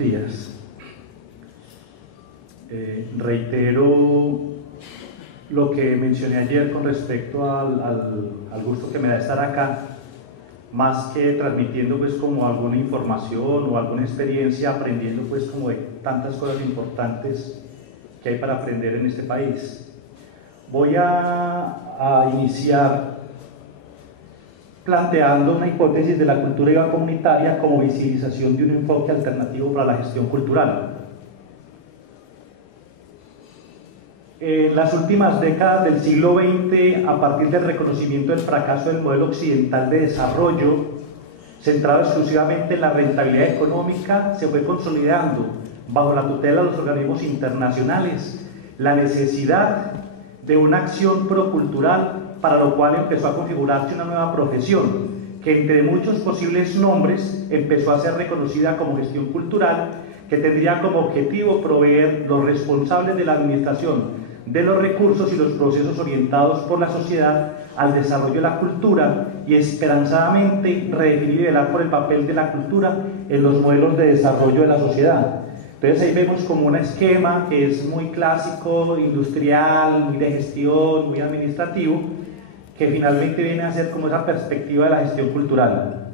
días. Reitero lo que mencioné ayer con respecto al gusto que me da estar acá, más que transmitiendo pues como alguna información o alguna experiencia, aprendiendo pues como de tantas cosas importantes que hay para aprender en este país. Voy a iniciar planteando una hipótesis de la cultura viva comunitaria como visibilización de un enfoque alternativo para la gestión cultural. En las últimas décadas del siglo XX, a partir del reconocimiento del fracaso del modelo occidental de desarrollo, centrado exclusivamente en la rentabilidad económica, se fue consolidando, bajo la tutela de los organismos internacionales, la necesidad de una acción procultural, para lo cual empezó a configurarse una nueva profesión, que entre muchos posibles nombres empezó a ser reconocida como gestión cultural, que tendría como objetivo proveer los responsables de la administración de los recursos y los procesos orientados por la sociedad al desarrollo de la cultura y esperanzadamente redefinir y velar por el papel de la cultura en los modelos de desarrollo de la sociedad. Entonces ahí vemos como un esquema que es muy clásico, industrial, muy de gestión, muy administrativo, que finalmente viene a ser como esa perspectiva de la gestión cultural.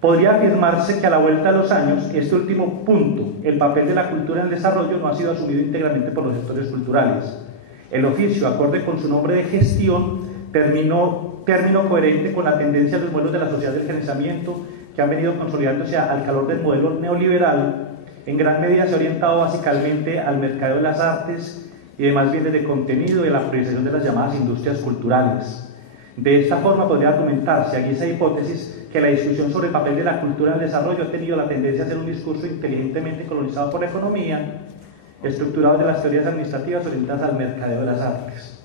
Podría afirmarse que a la vuelta de los años, este último punto, el papel de la cultura en el desarrollo, no ha sido asumido íntegramente por los sectores culturales. El oficio, acorde con su nombre de gestión, término coherente con la tendencia de los modelos de la sociedad del gerenciamiento que han venido consolidándose al calor del modelo neoliberal, en gran medida se ha orientado básicamente al mercado de las artes y demás bienes de contenido y a la priorización de las llamadas industrias culturales. De esta forma podría argumentarse, aquí esa hipótesis, que la discusión sobre el papel de la cultura en el desarrollo ha tenido la tendencia a ser un discurso inteligentemente colonizado por la economía, estructurado de las teorías administrativas orientadas al mercadeo de las artes.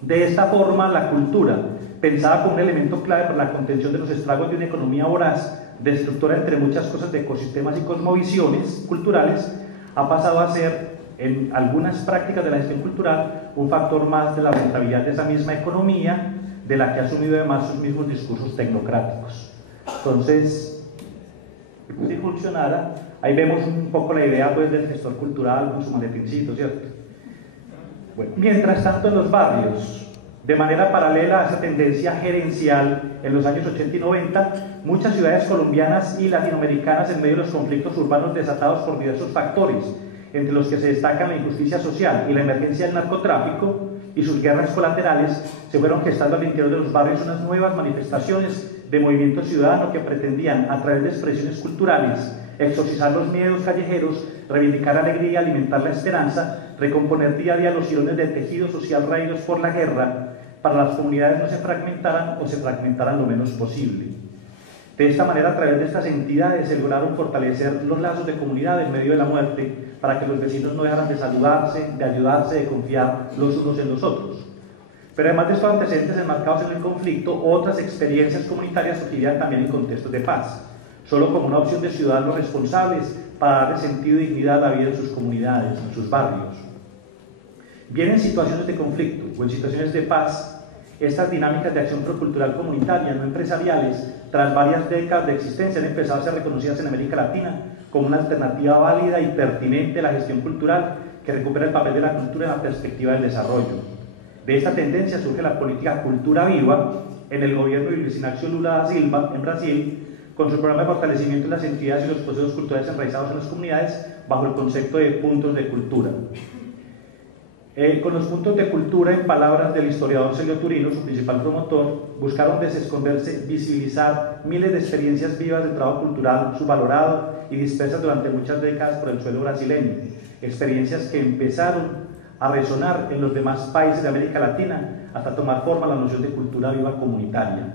De esta forma, la cultura, pensada como un elemento clave para la contención de los estragos de una economía voraz, destructora entre muchas cosas de ecosistemas y cosmovisiones culturales, ha pasado a ser, en algunas prácticas de la gestión cultural, un factor más de la rentabilidad de esa misma economía, de la que ha asumido además sus mismos discursos tecnocráticos. Entonces, si funcionara, ahí vemos un poco la idea pues, del gestor cultural con su maletincito, ¿cierto? Bueno, mientras tanto, en los barrios, de manera paralela a esa tendencia gerencial en los años 80 y 90, muchas ciudades colombianas y latinoamericanas, en medio de los conflictos urbanos desatados por diversos factores, entre los que se destacan la injusticia social y la emergencia del narcotráfico y sus guerras colaterales, se fueron gestando al interior de los barrios unas nuevas manifestaciones de movimiento ciudadano que pretendían, a través de expresiones culturales, exorcizar los miedos callejeros, reivindicar alegría, alimentar la esperanza, recomponer día a día los jirones del tejido social raídos por la guerra, para que las comunidades no se fragmentaran o se fragmentaran lo menos posible. De esta manera, a través de estas entidades se lograron fortalecer los lazos de comunidad en medio de la muerte, para que los vecinos no dejaran de saludarse, de ayudarse, de confiar los unos en los otros. Pero además de estos antecedentes enmarcados en el conflicto, otras experiencias comunitarias surgirían también en contextos de paz, solo como una opción de ciudadanos responsables para darle sentido y dignidad a la vida en sus comunidades, en sus barrios. Bien, en situaciones de conflicto o en situaciones de paz, estas dinámicas de acción procultural comunitaria, no empresariales, tras varias décadas de existencia, han empezado a ser reconocidas en América Latina como una alternativa válida y pertinente a la gestión cultural que recupera el papel de la cultura en la perspectiva del desarrollo. De esta tendencia surge la política Cultura Viva en el gobierno de Luiz Inácio Lula da Silva en Brasil, con su programa de fortalecimiento de las entidades y los procesos culturales enraizados en las comunidades bajo el concepto de puntos de cultura. Con los puntos de cultura, en palabras del historiador Celio Turino, su principal promotor, buscaron desesconderse, visibilizar miles de experiencias vivas de trabajo cultural subvalorado y dispersas durante muchas décadas por el suelo brasileño, experiencias que empezaron a resonar en los demás países de América Latina hasta tomar forma la noción de cultura viva comunitaria.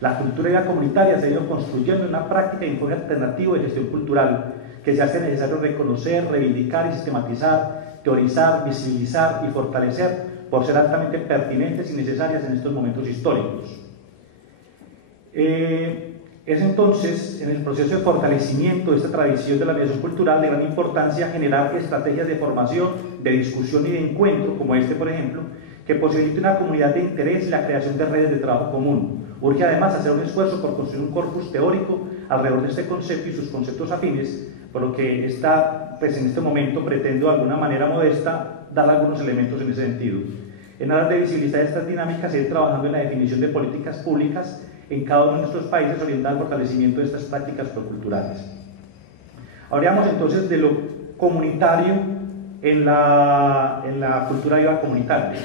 La cultura viva comunitaria se ha ido construyendo en una práctica y enfoque alternativo de gestión cultural que se hace necesario reconocer, reivindicar y sistematizar, teorizar, visibilizar y fortalecer por ser altamente pertinentes y necesarias en estos momentos históricos. Es entonces, en el proceso de fortalecimiento de esta tradición de la mediación cultural, de gran importancia generar estrategias de formación, de discusión y de encuentro, como este, por ejemplo, que posibilite una comunidad de interés y la creación de redes de trabajo común. Urge además hacer un esfuerzo por construir un corpus teórico alrededor de este concepto y sus conceptos afines, por lo que pues en este momento pretendo de alguna manera modesta dar algunos elementos en ese sentido. En aras de visibilizar estas dinámicas, seguir trabajando en la definición de políticas públicas en cada uno de nuestros países orientadas al fortalecimiento de estas prácticas proculturales. Hablaríamos entonces de lo comunitario en la cultura viva comunitaria.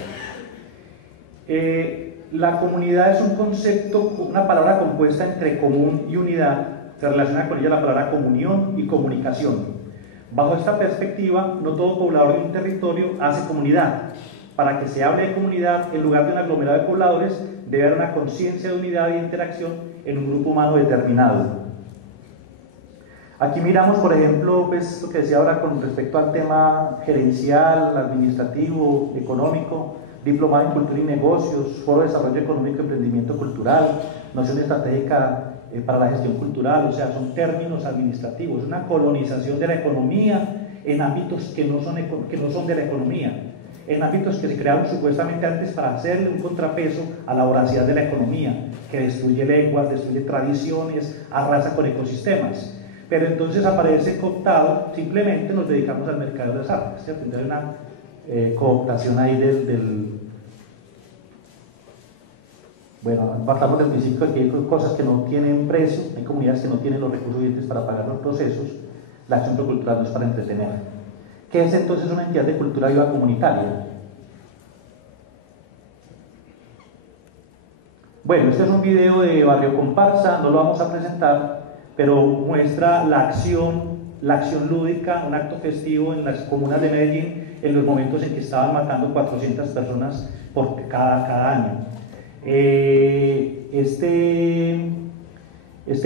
La comunidad es un concepto, una palabra compuesta entre común y unidad. Se relaciona con ella la palabra comunión y comunicación. Bajo esta perspectiva, no todo poblador de un territorio hace comunidad. Para que se hable de comunidad, en lugar de un aglomerado de pobladores, debe haber una conciencia de unidad e interacción en un grupo humano determinado. Aquí miramos, por ejemplo, pues, lo que decía ahora con respecto al tema gerencial, administrativo, económico, diplomado en cultura y negocios, foro de desarrollo económico y emprendimiento cultural, noción estratégica para la gestión cultural, o sea, son términos administrativos, una colonización de la economía en ámbitos que no son de la economía, en ámbitos que se crearon supuestamente antes para hacerle un contrapeso a la voracidad de la economía, que destruye lenguas, destruye tradiciones, arrasa con ecosistemas. Pero entonces aparece cooptado, simplemente nos dedicamos al mercado de las artes, ¿cierto? Entonces hay una cooptación ahí bueno, partamos del principio de que hay cosas que no tienen precio, hay comunidades que no tienen los recursos suficientes para pagar los procesos, la acción cultural no es para entretener. ¿Qué es entonces una entidad de cultura viva comunitaria? Bueno, este es un video de Barrio Comparsa, no lo vamos a presentar, pero muestra la acción lúdica, un acto festivo en las comunas de Medellín en los momentos en que estaban matando 400 personas por cada año. Este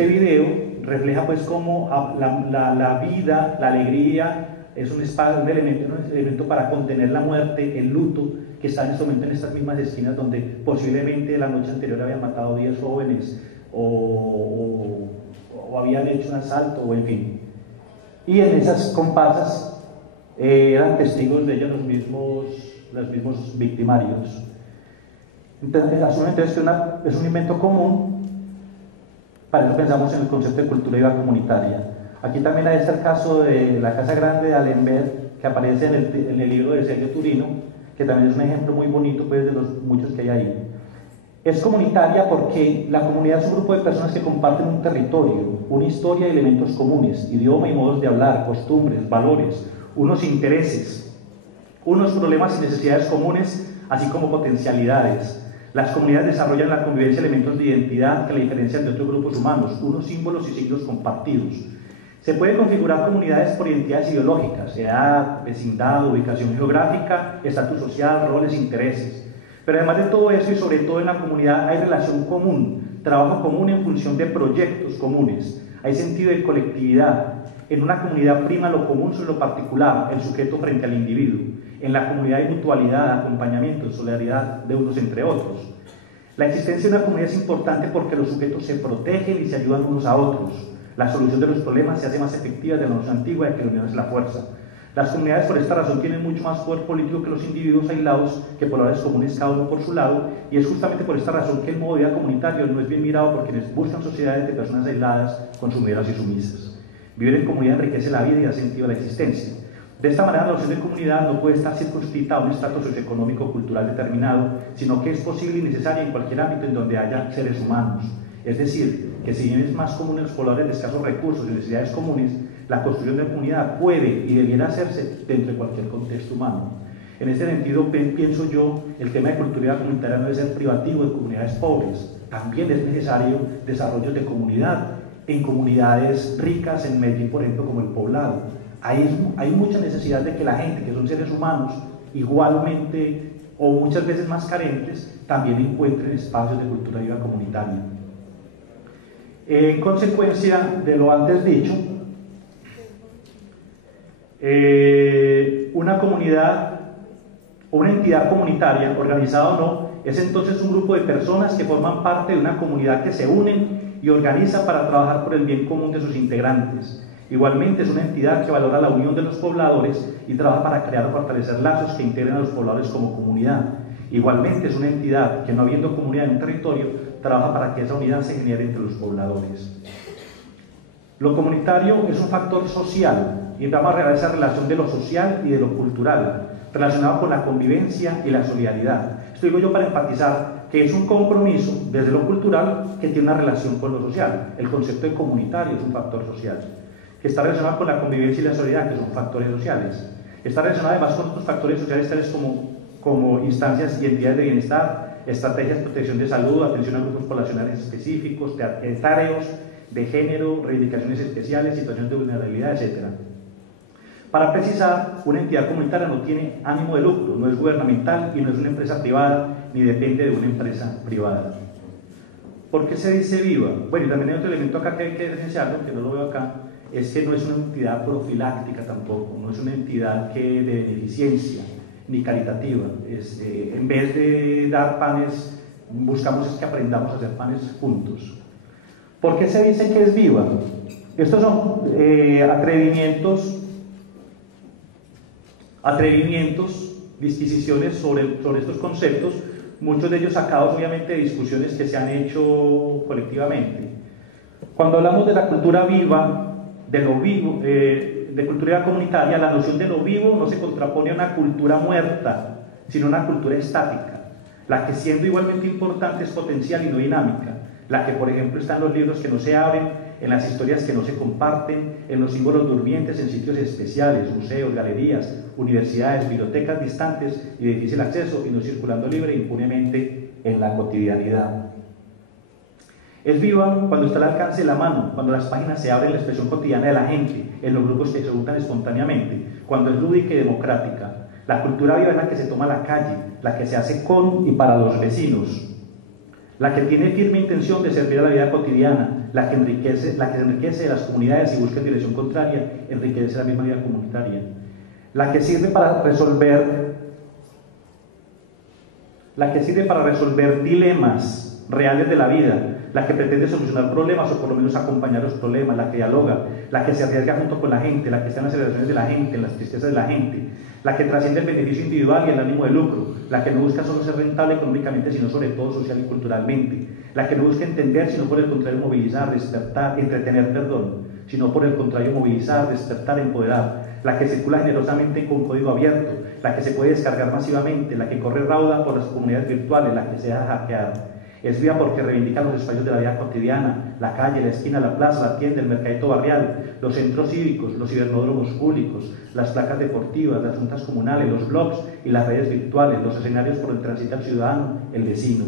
video refleja pues cómo la vida, la alegría es un elemento para contener la muerte, el luto que está en este momento en estas mismas esquinas donde posiblemente la noche anterior habían matado 10 jóvenes o habían hecho un asalto, o en fin. Y en esas comparsas eran testigos de ellos los mismos victimarios. Entonces, asumen entonces que es un invento común, para eso pensamos en el concepto de cultura viva comunitaria. Aquí también está el caso de la Casa Grande de Alembert, que aparece en el libro de Sergio Turino, que también es un ejemplo muy bonito pues, de los muchos que hay ahí. Es comunitaria porque la comunidad es un grupo de personas que comparten un territorio, una historia y elementos comunes, idioma y modos de hablar, costumbres, valores, unos intereses, unos problemas y necesidades comunes, así como potencialidades. Las comunidades desarrollan la convivencia de elementos de identidad que la diferencian de otros grupos humanos, unos símbolos y signos compartidos. Se pueden configurar comunidades por identidades ideológicas, edad, vecindad, ubicación geográfica, estatus social, roles, intereses. Pero además de todo eso y sobre todo en la comunidad hay relación común, trabajo común en función de proyectos comunes, hay sentido de colectividad. En una comunidad prima lo común sobre lo particular, el sujeto frente al individuo. En la comunidad hay mutualidad, acompañamiento, solidaridad de unos entre otros. La existencia de una comunidad es importante porque los sujetos se protegen y se ayudan unos a otros. La solución de los problemas se hace más efectiva de la noción antigua de que la unión es la fuerza. Las comunidades por esta razón tienen mucho más poder político que los individuos aislados, que pobladores comunes cada uno por su lado, y es justamente por esta razón que el modo de vida comunitario no es bien mirado por quienes buscan sociedades de personas aisladas, consumidoras y sumisas. Vivir en comunidad enriquece la vida y da sentido a la existencia. De esta manera, la noción de comunidad no puede estar circunscrita a un estatus socioeconómico o cultural determinado, sino que es posible y necesaria en cualquier ámbito en donde haya seres humanos. Es decir, que si bien es más común en los pobladores de escasos recursos y necesidades comunes, la construcción de comunidad puede y debiera hacerse dentro de cualquier contexto humano. En ese sentido, pienso yo, el tema de cultura comunitaria no debe ser privativo de comunidades pobres. También es necesario desarrollo de comunidad en comunidades ricas, en Medellín, por ejemplo, como el Poblado. Hay mucha necesidad de que la gente, que son seres humanos, igualmente o muchas veces más carentes, también encuentren espacios de cultura viva comunitaria. En consecuencia de lo antes dicho, una comunidad o una entidad comunitaria, organizada o no, es entonces un grupo de personas que forman parte de una comunidad que se unen y organizan para trabajar por el bien común de sus integrantes. Igualmente es una entidad que valora la unión de los pobladores y trabaja para crear o fortalecer lazos que integren a los pobladores como comunidad. Igualmente es una entidad que, no habiendo comunidad en un territorio, trabaja para que esa unidad se genere entre los pobladores. Lo comunitario es un factor social y vamos a revelar esa relación de lo social y de lo cultural, relacionado con la convivencia y la solidaridad. Esto digo yo para enfatizar que es un compromiso desde lo cultural que tiene una relación con lo social. El concepto de comunitario es un factor social, que está relacionado con la convivencia y la solidaridad, que son factores sociales. Está relacionado además con otros factores sociales tales como instancias y entidades de bienestar, estrategias de protección de salud, atención a grupos poblacionales específicos, tareas de género, reivindicaciones especiales, situaciones de vulnerabilidad, etc. Para precisar, una entidad comunitaria no tiene ánimo de lucro, no es gubernamental y no es una empresa privada, ni depende de una empresa privada. ¿Por qué se dice viva? Bueno, y también hay otro elemento acá que hay que diferenciarlo, que no lo veo acá, es que no es una entidad profiláctica tampoco, no es una entidad de beneficencia, ni caritativa. En vez de dar panes, buscamos es que aprendamos a hacer panes juntos. ¿Por qué se dice que es viva? Estos son atrevimientos, disquisiciones sobre estos conceptos, muchos de ellos sacados obviamente de discusiones que se han hecho colectivamente. Cuando hablamos de la cultura viva, de lo vivo, de cultura comunitaria, la noción de lo vivo no se contrapone a una cultura muerta, sino a una cultura estática, la que siendo igualmente importante es potencial y no dinámica, la que por ejemplo está en los libros que no se abren, en las historias que no se comparten, en los símbolos durmientes en sitios especiales, museos, galerías, universidades, bibliotecas distantes y de difícil acceso y no circulando libre e impunemente en la cotidianidad. Es viva cuando está al alcance de la mano, cuando las páginas se abren en la expresión cotidiana de la gente, en los grupos que se juntan espontáneamente, cuando es lúdica y democrática. La cultura viva es la que se toma a la calle, la que se hace con y para los vecinos, la que tiene firme intención de servir a la vida cotidiana, la que se enriquece de las comunidades y busca en dirección contraria, enriquece la misma vida comunitaria, la que sirve para resolver dilemas reales de la vida, la que pretende solucionar problemas o por lo menos acompañar los problemas, la que dialoga, la que se arriesga junto con la gente, la que está en las celebraciones de la gente, en las tristezas de la gente, la que trasciende el beneficio individual y el ánimo de lucro, la que no busca solo ser rentable económicamente, sino sobre todo social y culturalmente, la que no busca entender, sino por el contrario movilizar, despertar, entretener, sino por el contrario movilizar, despertar, empoderar, la que circula generosamente con código abierto, la que se puede descargar masivamente, la que corre rauda por las comunidades virtuales, la que se deja hackear. Es viva porque reivindica los espacios de la vida cotidiana, la calle, la esquina, la plaza, la tienda, el mercadito barrial, los centros cívicos, los cibernódromos públicos, las placas deportivas, las juntas comunales, los blogs y las redes virtuales, los escenarios por el tránsito al ciudadano, el vecino.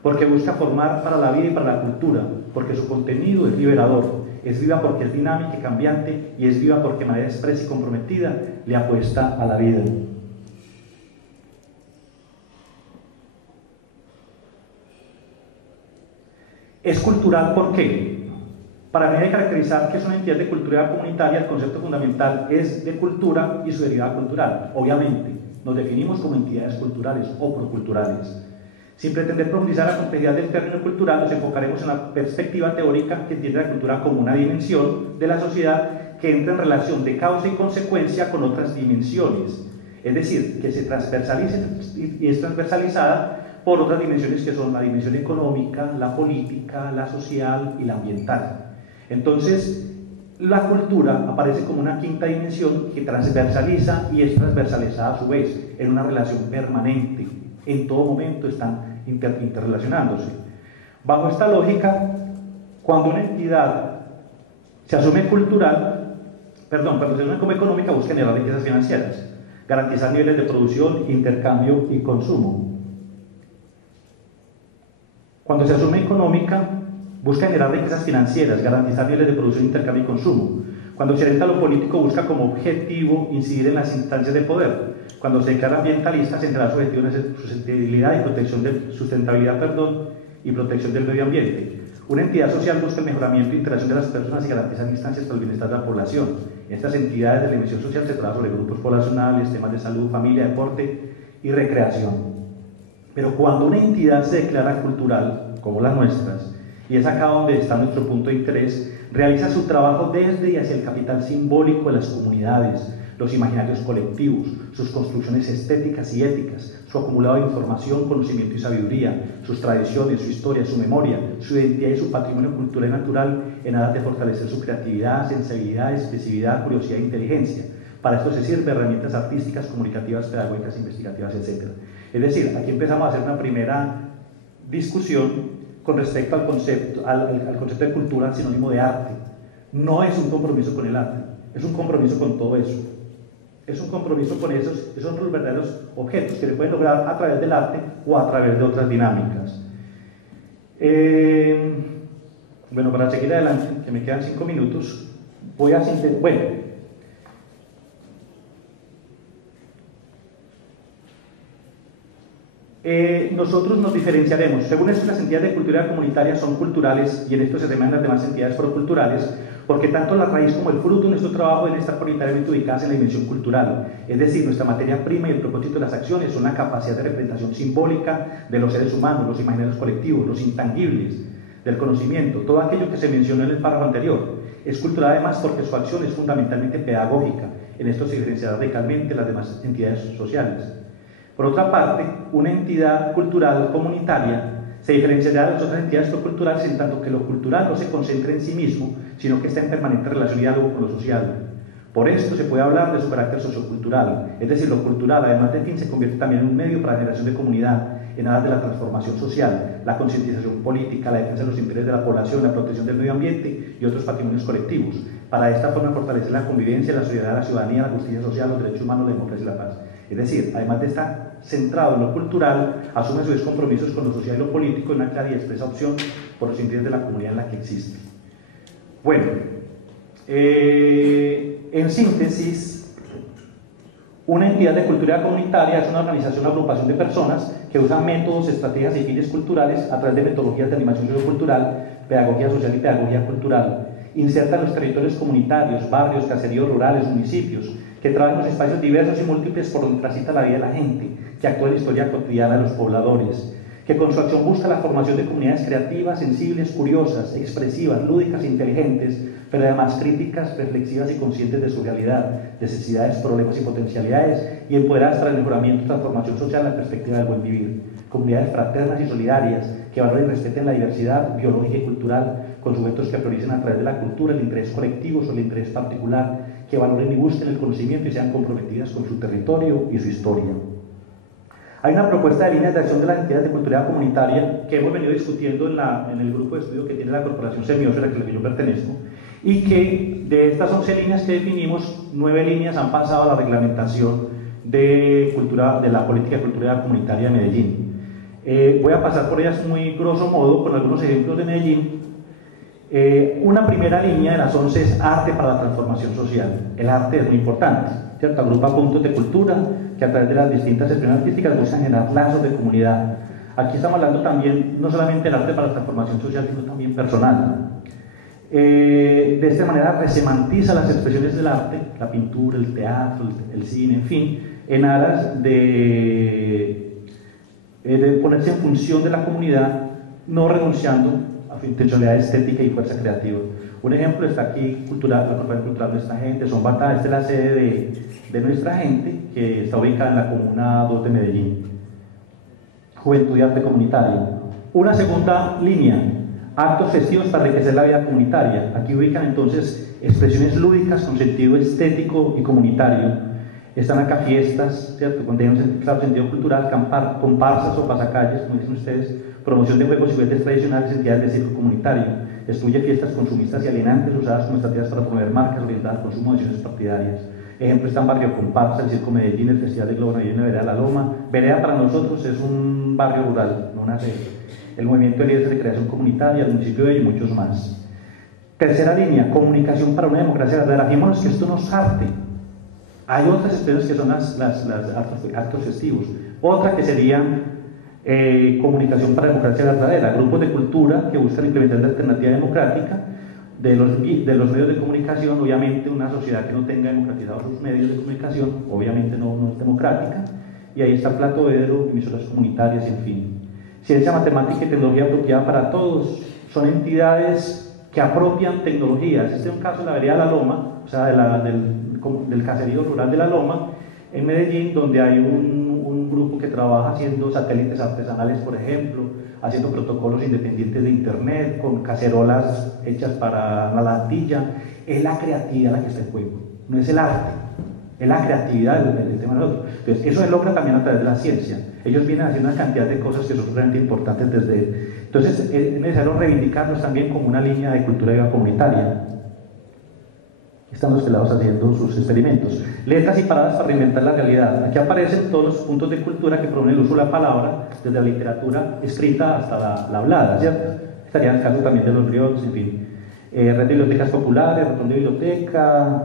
Porque busca formar para la vida y para la cultura, porque su contenido es liberador. Es viva porque es dinámica y cambiante, y es viva porque de manera expresa y comprometida le apuesta a la vida. Es cultural, ¿por qué? Para mí hay que caracterizar que es una entidad de cultura comunitaria, el concepto fundamental es de cultura y su derivada cultural. Obviamente, nos definimos como entidades culturales o proculturales. Sin pretender profundizar la complejidad del término cultural, nos enfocaremos en la perspectiva teórica que entiende la cultura como una dimensión de la sociedad que entra en relación de causa y consecuencia con otras dimensiones. Es decir, que se transversaliza y es transversalizada por otras dimensiones que son la dimensión económica, la política, la social y la ambiental. Entonces, la cultura aparece como una quinta dimensión que transversaliza y es transversalizada a su vez, en una relación permanente. En todo momento están interrelacionándose. Bajo esta lógica, cuando una entidad se asume cuando se asume como económica, busca generar riquezas financieras, garantizar niveles de producción, intercambio y consumo. Cuando se asume económica, busca generar riquezas financieras, garantizar niveles de producción, intercambio y consumo. Cuando se orienta a lo político, busca como objetivo incidir en las instancias de poder. Cuando se declara ambientalista, centrará su objetivo en sustentabilidad y protección del medio ambiente. Una entidad social busca el mejoramiento e interacción de las personas y garantizar instancias para el bienestar de la población. Estas entidades de la dimensión social se trabajan sobre grupos poblacionales, temas de salud, familia, deporte y recreación. Pero cuando una entidad se declara cultural, como las nuestras, y es acá donde está nuestro punto de interés, realiza su trabajo desde y hacia el capital simbólico de las comunidades, los imaginarios colectivos, sus construcciones estéticas y éticas, su acumulado de información, conocimiento y sabiduría, sus tradiciones, su historia, su memoria, su identidad y su patrimonio cultural y natural en aras de fortalecer su creatividad, sensibilidad, expresividad, curiosidad e inteligencia. Para esto se sirven herramientas artísticas, comunicativas, pedagógicas, investigativas, etc. Es decir, aquí empezamos a hacer una primera discusión con respecto al concepto de cultura, sinónimo de arte. No es un compromiso con el arte, es un compromiso con todo eso. Es un compromiso con esos son los verdaderos objetos que se pueden lograr a través del arte o a través de otras dinámicas. Bueno, para seguir adelante, que me quedan 5 minutos, voy a nosotros nos diferenciaremos. Según esto, las entidades de cultura comunitaria son culturales y en esto se asemejan las demás entidades proculturales, porque tanto la raíz como el fruto de nuestro trabajo deben estar prioritariamente ubicadas en la dimensión cultural. Es decir, nuestra materia prima y el propósito de las acciones son la capacidad de representación simbólica de los seres humanos, los imaginarios colectivos, los intangibles del conocimiento, todo aquello que se mencionó en el párrafo anterior. Es cultural además porque su acción es fundamentalmente pedagógica. En esto se diferencia radicalmente de las demás entidades sociales. Por otra parte, una entidad cultural comunitaria se diferenciará de las otras entidades culturales en tanto que lo cultural no se concentra en sí mismo, sino que está en permanente relación y diálogo con lo social. Por esto se puede hablar de su carácter sociocultural, es decir, lo cultural, además de fin, se convierte también en un medio para la generación de comunidad, en aras de la transformación social, la concientización política, la defensa de los intereses de la población, la protección del medio ambiente y otros patrimonios colectivos. Para esta forma fortalecer la convivencia, la solidaridad, la ciudadanía, la justicia social, los derechos humanos, la democracia y la paz. Es decir, además de estar centrado en lo cultural, asume a su vez compromisos con lo social y lo político en una clara y expresa opción por los intereses de la comunidad en la que existe. Bueno, en síntesis, una entidad de cultura comunitaria es una organización o agrupación de personas que usan métodos, estrategias y fines culturales a través de metodologías de animación sociocultural, pedagogía social y pedagogía cultural. Inserta en los territorios comunitarios, barrios, caseríos rurales, municipios, que trabajan los espacios diversos y múltiples por donde transita la vida de la gente, que actúa en la historia cotidiana de los pobladores, que con su acción busca la formación de comunidades creativas, sensibles, curiosas, expresivas, lúdicas e inteligentes, pero además críticas, reflexivas y conscientes de su realidad, necesidades, problemas y potencialidades, y empoderadas para el mejoramiento y transformación social en la perspectiva del buen vivir. Comunidades fraternas y solidarias, que valoren y respeten la diversidad biológica y cultural, con sujetos que prioricen a través de la cultura el interés colectivo sobre el interés particular, que valoren y busquen el conocimiento y sean comprometidas con su territorio y su historia. Hay una propuesta de líneas de acción de las entidades de cultura comunitaria que hemos venido discutiendo en el grupo de estudio que tiene la Corporación Semiósfera, a la que yo pertenezco, y que de estas 11 líneas que definimos, 9 líneas han pasado a la reglamentación de la política de cultura comunitaria de Medellín. Voy a pasar por ellas muy grosso modo con algunos ejemplos de Medellín. Una primera línea de las 11 es arte para la transformación social. El arte es muy importante, ¿cierto? Agrupa puntos de cultura que a través de las distintas expresiones artísticas buscan generar lazos de comunidad. Aquí estamos hablando también no solamente del arte para la transformación social, sino también personal. De esta manera resemantiza las expresiones del arte, la pintura, el teatro, el cine, en fin, en aras de ponerse en función de la comunidad, no renunciando a su intencionalidad estética y fuerza creativa. Un ejemplo está aquí, la Corporación Cultural de nuestra gente, Sombatá. Esta es la sede de nuestra gente, que está ubicada en la Comuna 2 de Medellín. Juventud y arte comunitario. Una segunda línea, actos festivos para enriquecer la vida comunitaria. Aquí ubican entonces expresiones lúdicas con sentido estético y comunitario. Están acá fiestas, ¿cierto? Contienen un claro sentido cultural, comparsas o pasacalles, como dicen ustedes, promoción de juegos y juguetes tradicionales, entidades de circo comunitario. Excluye fiestas consumistas y alienantes usadas como estrategias para promover marcas orientadas al consumo de decisiones partidarias. Ejemplo está en Barrio Comparsa, el Circo Medellín, el Festival de Globo Navideño de Vereda La Loma. Vereda para nosotros es un barrio rural, no una sede. El movimiento de líderes de creación comunitaria, el municipio de ello y muchos más. Tercera línea, comunicación para una democracia verdadera. Fijémonos que esto no es arte. Hay otras expresiones que son los actos festivos. Otra que sería comunicación para democracia verdadera, grupos de cultura que buscan implementar la alternativa democrática de los medios de comunicación. Obviamente una sociedad que no tenga democratizados sus medios de comunicación, obviamente no es democrática, y ahí está Plato Vedero, emisoras comunitarias, en fin. Ciencia, matemática y tecnología apropiada para todos, son entidades que apropian tecnologías. Este es un caso de la Vereda La Loma, o sea, del caserío rural de La Loma, en Medellín, donde hay un grupo que trabaja haciendo satélites artesanales, por ejemplo, haciendo protocolos independientes de internet, con cacerolas hechas para la latilla. Es la creatividad la que está en juego, no es el arte, es la creatividad del tema de nosotros. Entonces, eso se logra también a través de la ciencia. Ellos vienen haciendo una cantidad de cosas que son realmente importantes desde... Entonces, es necesario reivindicarnos también como una línea de cultura viva comunitaria. Están los pelados haciendo sus experimentos. Letras y paradas para reinventar la realidad. Aquí aparecen todos los puntos de cultura que promueven el uso de la palabra, desde la literatura escrita hasta la hablada, ¿cierto? Estaría el caso también de los griots, en fin. Red de bibliotecas populares, ratón de biblioteca.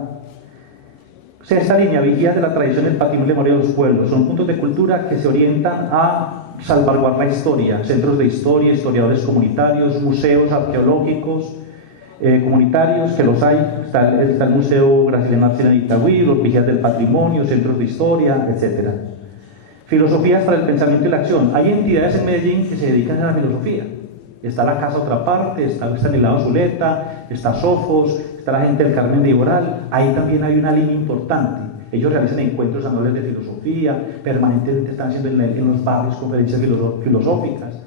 Sexta línea, vigías de la tradición del patrimonio y memoria de los pueblos. Son puntos de cultura que se orientan a salvaguardar la historia. Centros de historia, historiadores comunitarios, museos arqueológicos, comunitarios, que los hay, está el Museo Graciliano Arcila en Itagüí, los vigías del patrimonio, centros de historia, etc. Filosofías para el pensamiento y la acción. Hay entidades en Medellín que se dedican a la filosofía. Está la Casa Otra Parte, está Estanislao Zuleta, está Sofos, está la gente del Carmen de Iboral. Ahí también hay una línea importante. Ellos realizan encuentros anuales de filosofía, permanentemente están haciendo en los barrios conferencias filosóficas.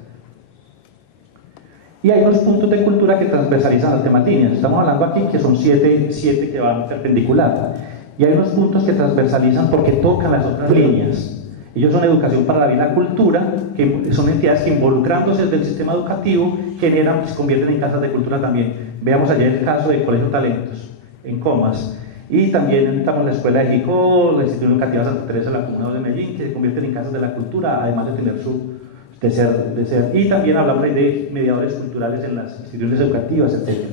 Y hay unos puntos de cultura que transversalizan las demás líneas. Estamos hablando aquí que son siete que van perpendicular. Y hay unos puntos que transversalizan porque tocan las otras líneas. Ellos son educación para la vida y la cultura, que son entidades que involucrándose desde el sistema educativo generan, se convierten en casas de cultura también. Veamos allá el caso de Colegio Talentos, en Comas. Y también estamos en la Escuela de Jicó, la Institución Educativa Santa Teresa de la Comuna de Medellín, que se convierten en casas de la cultura, además de tener de ser. Y también hablamos de mediadores culturales en las instituciones educativas, etc.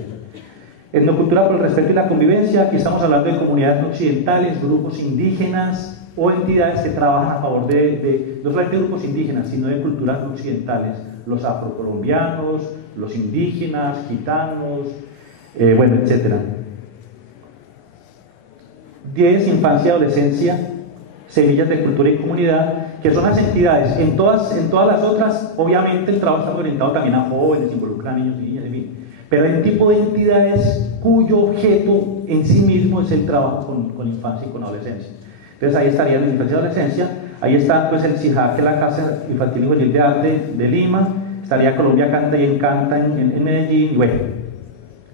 Etnocultura por el respeto y la convivencia. Aquí estamos hablando de comunidades no occidentales, grupos indígenas o entidades que trabajan a favor no solamente de grupos indígenas, sino de culturas no occidentales, los afrocolombianos, los indígenas, gitanos, bueno, etc. 10, infancia y adolescencia, semillas de cultura y comunidad, que son las entidades. En todas las otras, obviamente, el trabajo está orientado también a jóvenes, involucra a niños y niñas, en fin. Pero hay un tipo de entidades cuyo objeto en sí mismo es el trabajo con infancia y con adolescencia. Entonces ahí estaría la infancia y adolescencia. Ahí está pues el CIJAC, que es la Casa Infantil y Juvenil de Arte de Lima. Estaría Colombia Canta y Encanta en Medellín. Y bueno,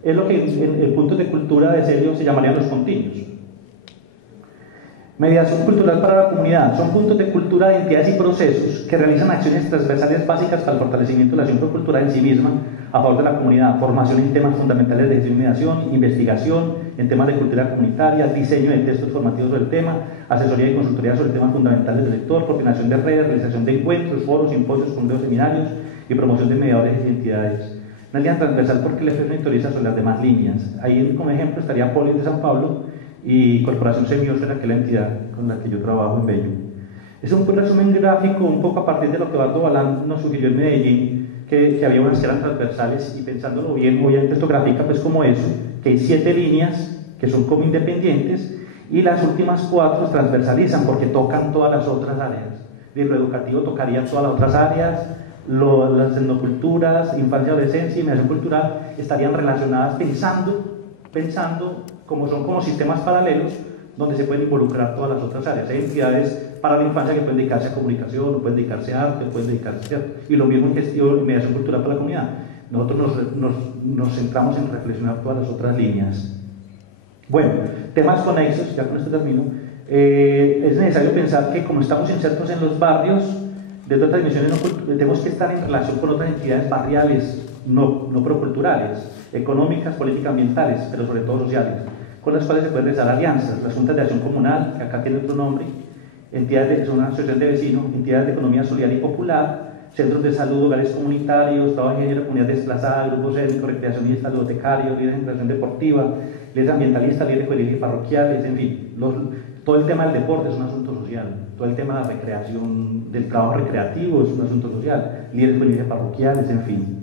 es lo que en el punto de cultura de serio se llamarían los continuos. Mediación cultural para la comunidad. Son puntos de cultura de entidades y procesos que realizan acciones transversales básicas para el fortalecimiento de la acción cultural en sí misma a favor de la comunidad. Formación en temas fundamentales de gestión y mediación, investigación en temas de cultura comunitaria, diseño de textos formativos sobre el tema, asesoría y consultoría sobre temas fundamentales del sector, coordinación de redes, realización de encuentros, foros, simposios, congresos, seminarios y promoción de mediadores y entidades. Una línea transversal porque el FF monitoriza sobre las demás líneas. Ahí como ejemplo estaría Poli de San Pablo y Corporación Semiósfera, que es la entidad con la que yo trabajo en Bello. Es un resumen gráfico un poco a partir de lo que Eduardo Balán nos sugirió en Medellín, que había unas que eran transversales, y pensándolo bien, obviamente esto grafica pues como eso, que hay 7 líneas que son como independientes y las últimas 4 transversalizan porque tocan todas las otras áreas. De lo educativo tocaría todas las otras áreas, las etnoculturas, infancia, adolescencia y mediación cultural estarían relacionadas pensando como son como sistemas paralelos donde se pueden involucrar todas las otras áreas. Hay entidades para la infancia que pueden dedicarse a comunicación, pueden dedicarse a arte, pueden dedicarse, ¿cierto? Y lo mismo en gestión y mediación cultural para la comunidad. Nosotros nos centramos en reflexionar todas las otras líneas. Bueno, temas conexos, ya con esto termino. Es necesario pensar que como estamos insertos en los barrios, desde otras dimensiones tenemos que estar en relación con otras entidades barriales, no proculturales, económicas, políticas, ambientales, pero sobre todo sociales, con las cuales se pueden realizar alianzas. Las juntas de acción comunal, que acá tiene otro nombre, entidades son una asociación de vecinos, entidades de economía solidaria y popular, centros de salud, hogares comunitarios, trabajo de género, comunidad desplazada, grupos étnicos, recreación y ludotecarios, líderes de recreación deportiva, líderes ambientalistas, líderes juveniles y parroquiales, en fin, todo el tema del deporte es un asunto social, todo el tema de la recreación, del trabajo recreativo es un asunto social, líderes juveniles y parroquiales, en fin.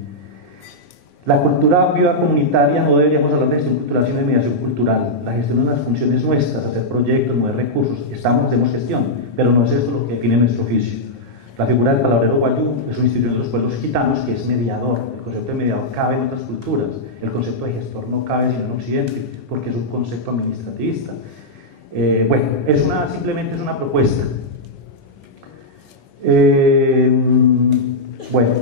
La cultura viva comunitaria no deberíamos hablar de gestión cultural sino de mediación cultural. La gestión es una de las funciones nuestras, hacer proyectos, mover recursos, hacemos gestión, pero no es esto lo que define nuestro oficio. La figura del palabrero guayú es una institución de los pueblos gitanos que es mediador. El concepto de mediador cabe en otras culturas. El concepto de gestor no cabe sino en Occidente, porque es un concepto administrativista. Bueno, simplemente es una propuesta. Bueno,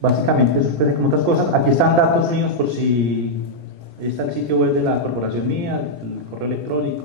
básicamente eso es como otras cosas. Aquí están datos míos por si... Ahí está el sitio web de la corporación mía, el correo electrónico.